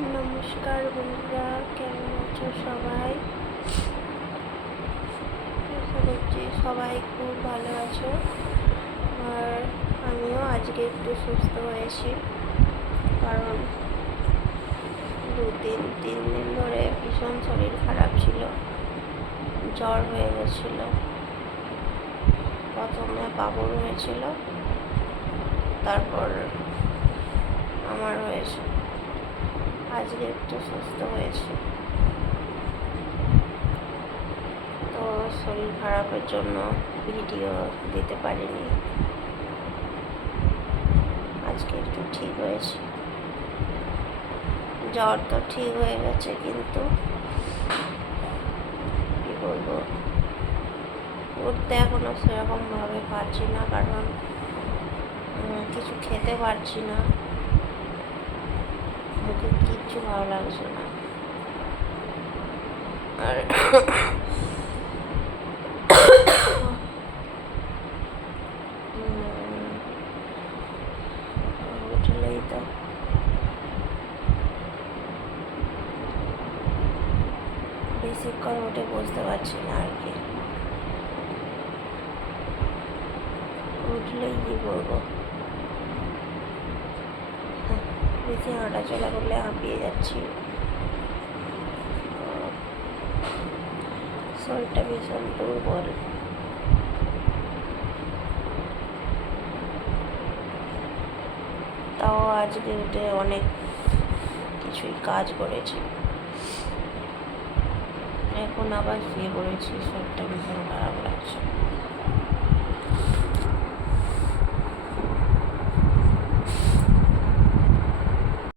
নমস্কার বন্ধুরা, কেমন আছো সবাই? আশা করছি সবাই খুব ভালো আছো। আর আমিও আজকে একটু সুস্থ হয়েছি, কারণ তিন দিন ধরে ভীষণ শরীর খারাপ ছিল, জ্বর হয়ে গেছিল। প্রথমে বাবুর হয়েছিল, তারপর আমার হয়েছে। আজকে একটু সুস্থ হয়েছি, তো শরীর খারাপের জন্য ভিডিও দিতে পারিনি। আজকে একটু ঠিক হয়েছে, জ্বর তো ঠিক হয়ে গেছে, কিন্তু কি বলবো, উঠতে এখনো সেরকমভাবে পারছি না, কারণ কিছু খেতে পারছি না, মুখে কিচ্ছু ভালো লাগছে না। আর উঠলেই তো বেশিক্ষণ উঠে বসতে পারছি না আর কি। উঠলেই কি বলবো, বেশি হাঁটাচলা করলে হাঁপিয়ে যাচ্ছি, শরীরটা ভীষণ দুর্বল। তাও আজকে উঠে অনেক কিছুই কাজ করেছি, এখন আবার শুয়ে পড়েছি, শরীরটা ভীষণ খারাপ লাগছে।